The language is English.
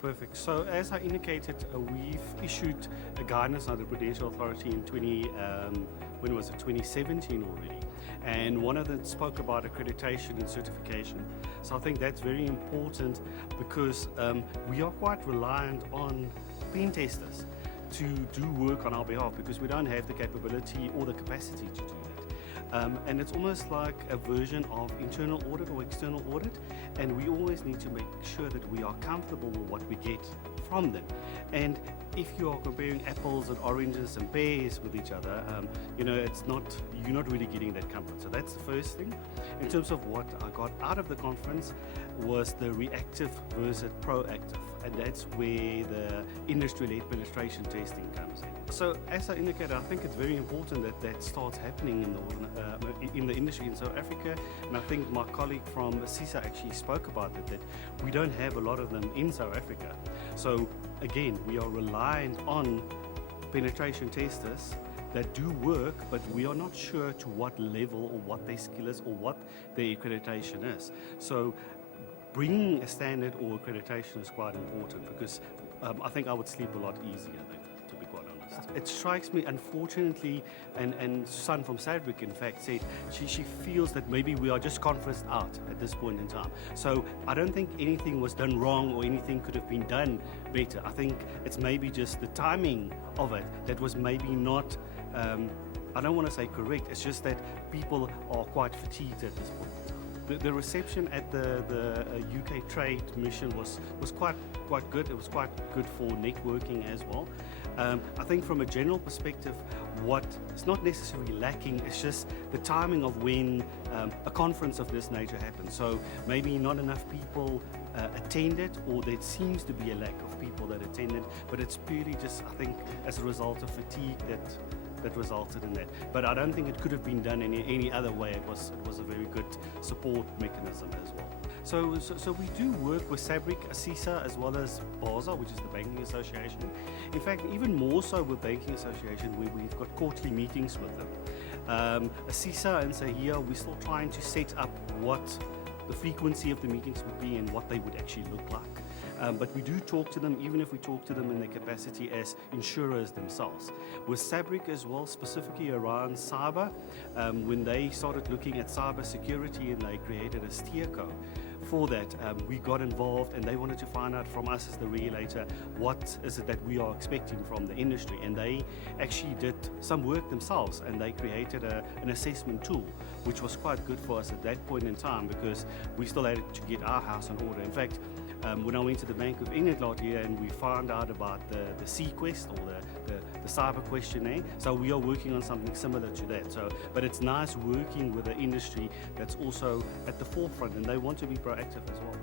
Perfect. So as I indicated, we've issued a guidance on the Prudential Authority in 2017 already. And one of them spoke about accreditation and certification. So I think that's very important because we are quite reliant on pen testers to do work on our behalf because we don't have the capability or the capacity to do that. And it's almost like a version of internal audit or external audit, and we always need to make sure that we are comfortable with what we get from them. And if you are comparing apples and oranges and pears with each other, you're not really getting that comfort. So that's the first thing. In terms of what I got out of the conference was the reactive versus proactive, and that's where the industry-led penetration testing comes in. So as I indicated, I think it's very important that that starts happening in the industry in South Africa, and I think my colleague from CISA actually spoke about it, that we don't have a lot of them in South Africa. So again, we are reliant on penetration testers that do work, but we are not sure to what level or what their skill is or what their accreditation is. So bringing a standard or accreditation is quite important because I think I would sleep a lot easier then, to be quite honest. It strikes me, unfortunately, and Susan from SABRIC in fact said she feels that maybe we are just conferenced out at this point in time. So I don't think anything was done wrong or anything could have been done better. I think it's maybe just the timing of it that was maybe not, I don't want to say correct, it's just that people are quite fatigued at this point. The reception at the UK Trade Mission was quite good. It was quite good for networking as well. I think from a general perspective, what is not necessarily lacking is just the timing of when a conference of this nature happens. So maybe not enough people attended, or there seems to be a lack of people that attended, but it's purely just, I think, as a result of fatigue that resulted in that. But I don't think it could have been done in any other way. It was a very good support mechanism as well. So we do work with SABRIC, CISA, as well as BASA, which is the Banking Association. In fact, even more so with Banking Association, where we've got quarterly meetings with them. CISA and SAHIA, we're still trying to set up what the frequency of the meetings would be and what they would actually look like. But we do talk to them, even if we talk to them in their capacity as insurers themselves. With SABRIC as well, specifically around cyber, when they started looking at cyber security and they created a steerco for that, we got involved and they wanted to find out from us as the regulator what is it that we are expecting from the industry, and they actually did some work themselves and they created an assessment tool which was quite good for us at that point in time because we still had to get our house in order. In fact, when I went to the Bank of England last year and we found out about the CREST or the cyber questionnaire, so we are working on something similar to that. But it's nice working with the industry that's also at the forefront and they want to be proactive as well.